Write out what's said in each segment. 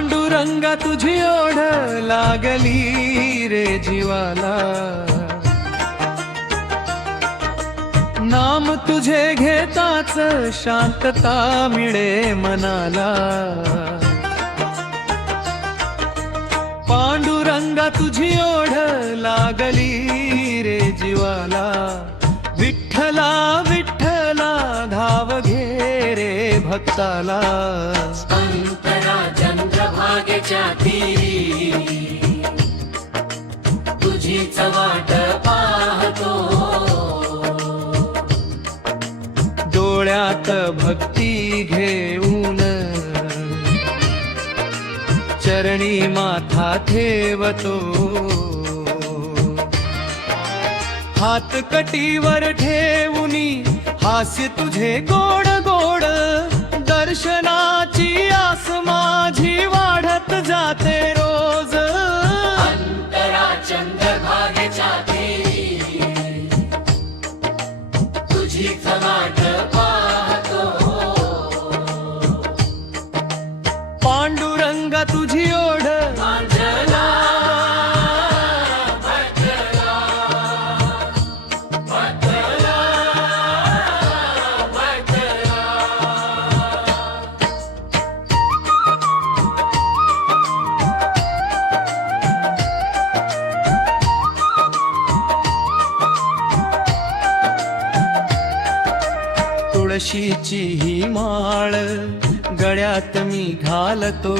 पांडुरंगा तुझी ओढ लागली रे जीवाला, नाम तुझे घेताच शांतता मिळे मनाला। पांडुरंगा तुझी ओढ लागली रे जीवाला, विठ्ठला विठ्ठला धाव घे रे भक्ताला। अंतरा चंद्रभागेच्या तीरी तुझीच वाट पाहतो, डोळ्यात भक्ती घेऊन चरणी माथा ठेवतो, हात कटीवर ठेवूनी हास्य तुझे गोड गोड, दर्शनाची आस माझी वाढत जाते रोज। अंतरा चंद्रभागेच्या तीरी तुझीच वाट पाहतो, पांडुरंगा तुझी ओढ अंजला भक्तला भक्तला भक्तला। तुळशीची ही माळ गळ्यात मी घालतो,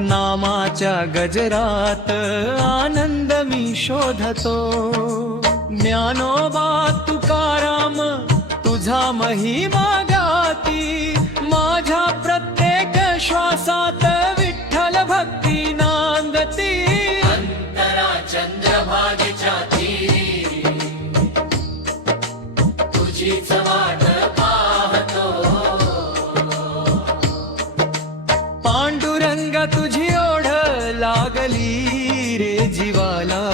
नामाच्या गजरात आनंद मी शोधतो। ज्ञानोबा तुकाराम तुझा महिमा गाती, माझ्या प्रत्येक श्वासात विठ्ठल भक्ती नांदती। अंतरा चंद्रभागेच्या तीरी तुझीच वाट पाहतो, पांडुरंगा तुझी ओढ लागली रे जीवाला,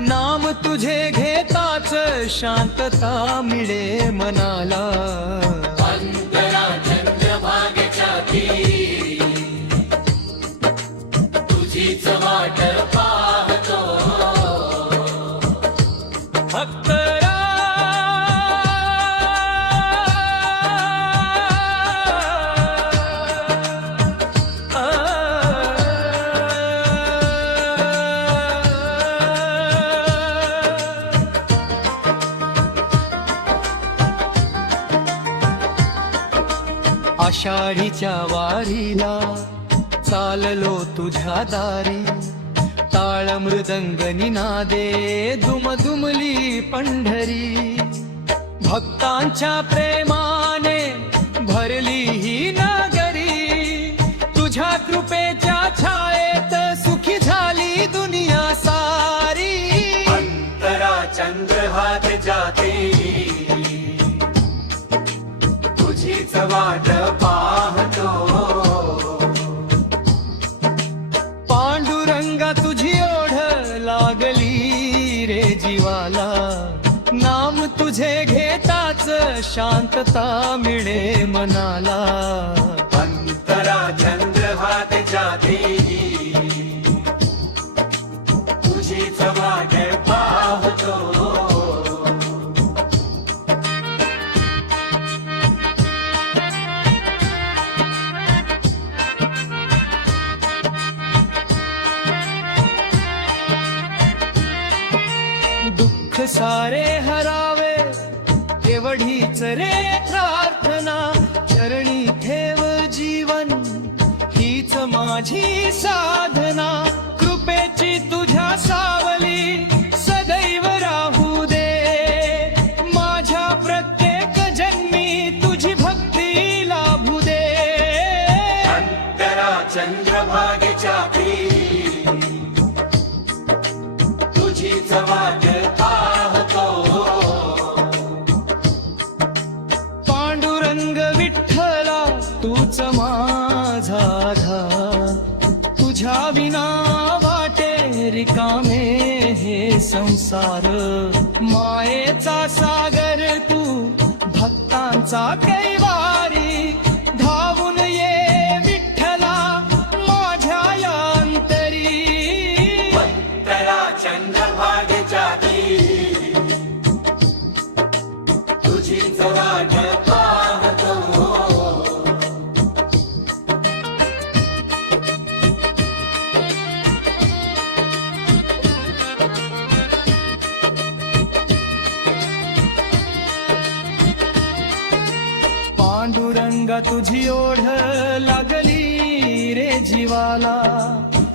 नाम तुझे घेताच शांतता मिळे मनाला। अंतरा चंद्रभागेच्या तीरी तुझीच वाट पाहतो, भक्तरा आषाढीच्या वारीला चाललो तुझ्या दारी, टाळ मृदंग निनादे दुमदुमली पंढरी। भक्तांच्या प्रेमाने भरली ही नगरी, तुझ्या कृपेच्या छायेत सुखी झाली दुनिया सारी। अंतरा चंद्रभागेच्या तीरी तुझीच वाट पाहतो, पांडुरंगा तुझी ओढ लागली रे जीवाला, नाम तुझे घेताच शांतता मिळे मनाला। अंतरा चंद्रभागेच्या तीरी तुझीच वाट पाहतो, दुःख सारे हरावे एवढीच रे प्रार्थना, चरणी ठेव जीवन हीच माझी साधना। कृपेची तुझ्या सावली सदैव राहू दे, माझ्या प्रत्येक जन्मी तुझी भक्ती लाभू दे। अंतरा चंद्रभागेच्या तीरी तुझीच वाट पाहतो, पांडुरंग विठ्ठला तूच माझा आधार, तुझ्या विना वाटे रिकामे हे संसार। मायेचा सागर तू भक्तांचा कैवारी, धावून ये विठ्ठला पांडुरंगा तुझी ओढ लागली रे जीवाला,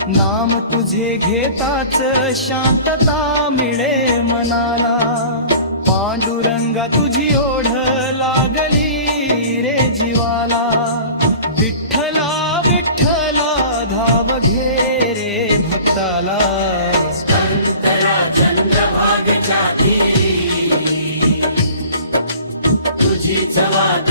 नाम तुझे घेताच शांतता मिळे मनाला. पांडुरंगा तुझी ओढ लागली रे जीवाला, विठ्ठला विठ्ठला धाव घे रे भक्ताला. अंतरा चंद्रभागेच्या तीरी तुझीच वाट